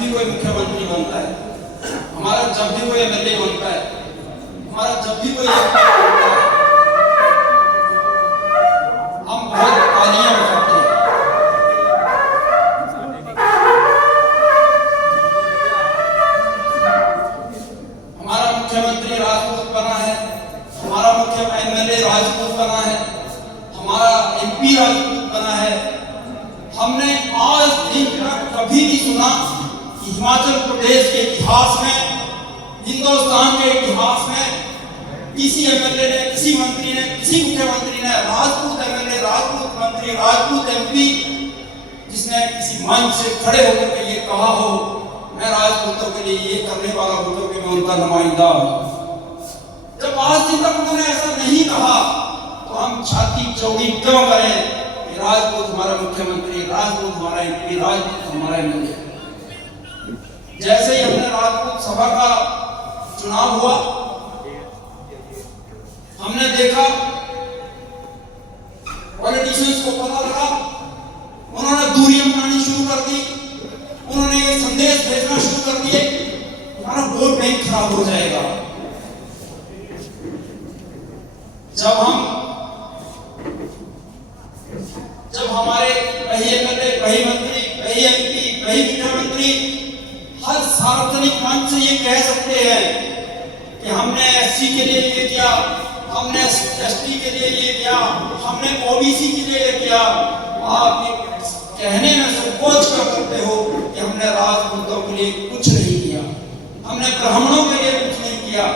भी कोई मुख्यमंत्री बनता है, हमारा जब भी कोई एमएलए बनता है, हमारा जब भी कोई एमपी बनता है, हम बहुत तालियां बजाते हैं। हमारा मुख्यमंत्री राजपूत बना है, हमारा मुख्य एमएलए राजपूत बना है, हमारा एमपी राजपूत बना है। हमने आज दिन तक कभी नहीं सुना कि हिमाचल प्रदेश के इतिहास में, हिंदुस्तान के इतिहास में किसी एमएलए ने, किसी मंत्री ने, किसी मुख्यमंत्री ने राजपूत एमएलए, राजपूत मंत्री, राजपूत एमपी जिसने किसी मंच से खड़े होकर के ये कहा हो मैं राजपूतों के लिए ये करने वाला हूं क्योंकि मैं उनका नुमाइंदा हूं। जब आज दिन तक उन्होंने ऐसा नहीं कहा तो हम छाती चौड़ी क्यों करें? राजपूत हमारा मुख्यमंत्री, राजपूत हमारा एमपी, राजपूत हमारा एमएलए। जैसे ही हमने राजपूत सभा का चुनाव हुआ, हमने देखा पॉलिटिशियंस को पता लगा, उन्होंने दूरियां बनानी शुरू कर दी, उन्होंने ये संदेश भेजना शुरू कर दिए हमारा वोट बैंक खराब हो जाएगा। जब हमारे कई एमएलए, कई मंत्री, कई एमपी, कई मुख्यमंत्री हर सार्वजनिक मंच से ये कह सकते हैं कि हमने एससी के लिए ये किया, हमने एसटी के लिए ये किया, हमने ओबीसी के लिए ये किया, आप ये कहने में संकोच कर करते हो कि हमने राजपूतों के लिए कुछ नहीं किया, हमने ब्राह्मणों के लिए कुछ नहीं किया।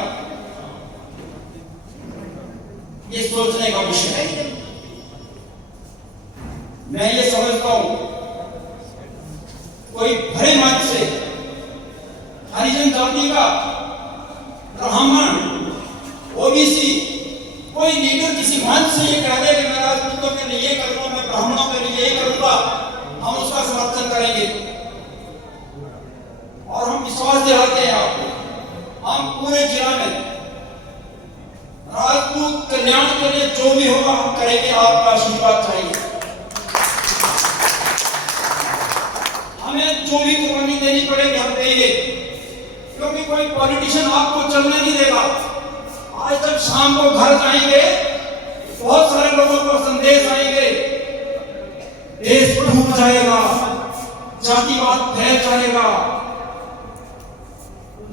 ये सोचने का विषय है। मैं ये समझता हूं कोई भरे मंच से हरिजन जाति का, ब्राह्मण, ओबीसी कोई लीडर किसी मंच से ये कह दे कि मैं राजपूतों के लिए ये करूंगा, मैं ब्राह्मणों के लिए ये करूंगा, हम उसका समर्थन करेंगे और हम विश्वास दिलाते हैं आपको, हम पूरे जिला में राजपूत कल्याण के लिए जो भी होगा हम करेंगे। आपका आशीर्वाद चाहिए, हमें जो भी कुर्बानी देनी पड़ेगी हम देंगे, क्योंकि कोई पॉलिटिशियन आपको चलने नहीं देगा। आज तक शाम को घर जाएंगे, बहुत सारे लोगों को संदेश आएंगे, देश डूब जाएगा, जातिवाद फैल जाएगा,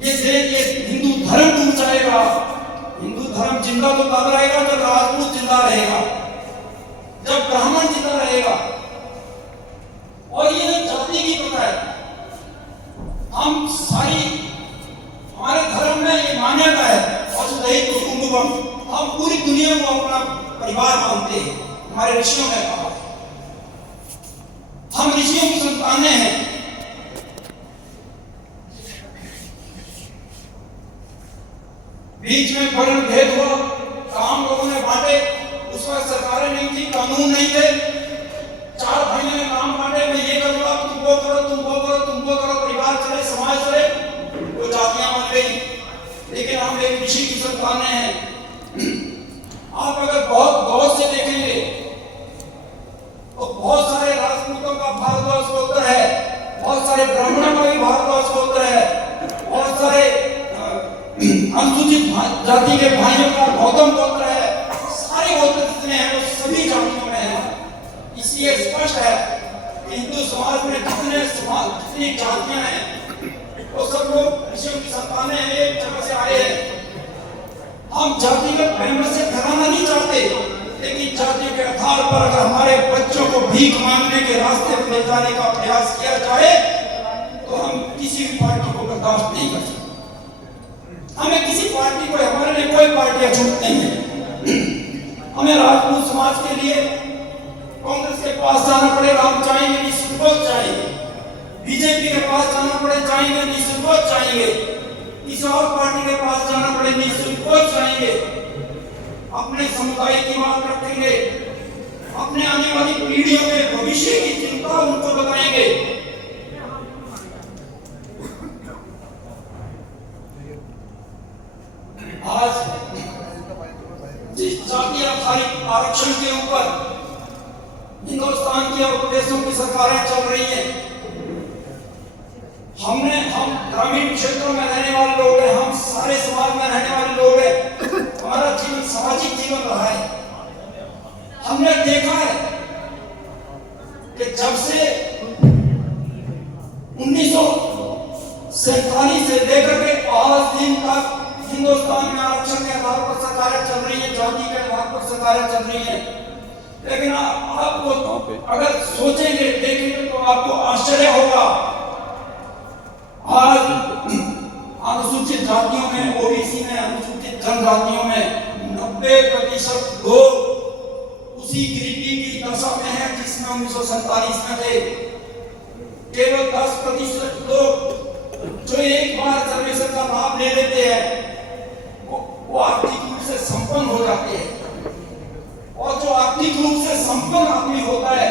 ये हिंदू धर्म डूब जाएगा। हिंदू धर्म जिंदा तो तब रहेगा जब राजपूत जिंदा रहेगा, जब ब्राह्मण जिंदा रहेगा। और ये जाति की प्रथा है, हम सारी, हमारे धर्म में ये मान्यता है वसुधैव कुटुंबकम, हम पूरी दुनिया को अपना परिवार मानते हैं। हमारे ऋषियों ने कहा, हम ऋषियों की संतानें हैं। बीच में वर्ण भेद हुआ, काम लोगों ने बांटे, उस वक्त सरकारें नहीं थी, कानून नहीं थे, चार भाइयों ने काम बांटे, मैं ये करूंगा, तुम वो करो, तुम वो करो, तुम वो करो, परिवार चले, समाज चले, वो जातियां बन गई। लेकिन हम एक ऋषि की संतानें हैं। आप अगर बहुत गौर से देखेंगे तो बहुत सारे राजपूतों का भारतवर्ष गोत्र है, बहुत सारे ब्राह्मणों का भी भारतवर्ष गोत्र है, बहुत सारे अनुसूचित जाति के भाइयों का गौतम गोत्र है। सारे गोत्र जितने हैं वो सभी जातियों में है। इसलिए स्पष्ट है कि हिंदू समाज में जितनी जातियां हैं वो सब लोग ऋषियों की संतानें हैं, एक जगह से आए हैं। हम जातिगत वैमनस्य फैलाना नहीं चाहते, लेकिन जातियों के आधार पर अगर हमारे बच्चों को भीख मांगने के रास्ते पर ले जाने का प्रयास किया जाए तो हम किसी भी पार्टी को बर्दाश्त नहीं कर सकते। हमें किसी पार्टी को, हमारे लिए कोई पार्टियां छूट नहीं है। हमें राजपूत समाज के लिए कांग्रेस के पास जाना पड़ेगा, हम चाहेंगे, निःसंकोच चाहेंगे। बीजेपी के पास जाना पड़े चाहेंगे, निःसंकोच चाहेंगे। किसी और पार्टी के पास जाना पड़े निःसंकोच चाहेंगे। अपने समुदाय की बात रखेंगे, अपने आने वाली पीढ़ियों के भविष्य की चिंता उनको बताएंगे। आज जिस जातीय आरक्षण के ऊपर हिंदुस्तान की और प्रदेशों की सरकारें चल रही हैं, हम ग्रामीण क्षेत्रों में रहने वाले लोग हैं, हम सारे समाज में रहने वाले लोग हैं, हमारा जीवन सामाजिक जीवन रहा है। हमने देखा है कि जब से 1947 से लेकर के आज दिन तक हिंदुस्तान में आरक्षण के आधार पर सरकारें चल रही है, जाति के आधार पर सरकारें चल रही है, लेकिन आपको अगर सोचेंगे देखेंगे तो आपको आश्चर्य होगा। आज अनुसूचित जातियों में, ओबीसी में, अनुसूचित जनजातियों में 90% लोग उसी गरीबी की दशा में है जिसमें 1947 में थे। केवल 10% लोग जो एक बार रिजर्वेशन का लाभ ले लेते हैं वो आर्थिक रूप से संपन्न हो जाते हैं, और जो आर्थिक रूप से संपन्न आदमी होता है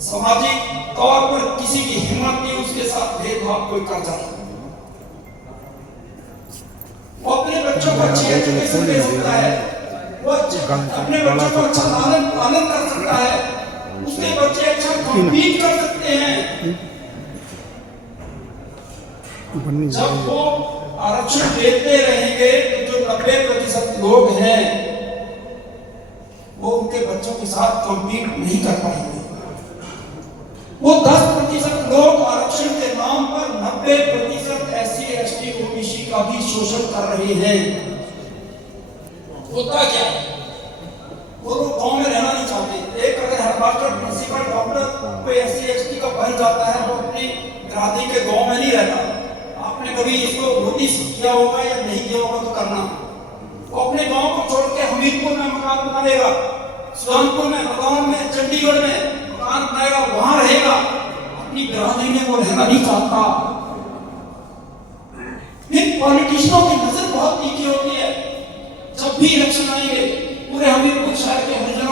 सामाजिक तौर पर किसी की हिम्मत नहीं उसके साथ भेदभाव कोई कर जाता, वो अपने बच्चों को अच्छी एजुकेशन दे सकता है, वो अपने बच्चों को अच्छा लालन पालन कर सकता है, उसके बच्चे अच्छा कम्पीट कर सकते हैं। जब वो आरक्षण देते रहेंगे तो जो 90% लोग हैं वो उनके बच्चों के साथ कम्पीट नहीं कर पाएंगे। वो 10% लोग आरक्षण के नाम पर 90% SC ST OBC का भी शोषण कर रहे हैं। होता क्या है, वो लोग गांव में रहना नहीं चाहते। एक अगर हेडमास्टर, प्रिंसिपल, डॉक्टर कोई SC ST का बन जाता है वो अपनी बिरादरी के गांव में नहीं रहता। आपने कभी इसको नोटिस किया होगा या नहीं किया होगा तो करना, वो अपने गांव को छोड़ के हमीरपुर में मकान बनाएगा, सुल्तानपुर में, बदाऊं में, चंडीगढ़ में मकान बनाएगा, वहां रहेगा। अपनी बिरादरी में वो रहना नहीं चाहता। इन पॉलिटिशियनों की नजर बहुत तीखी होती है। जब भी इलेक्शन आएंगे पूरे हमीरपुर शहर के हरिजन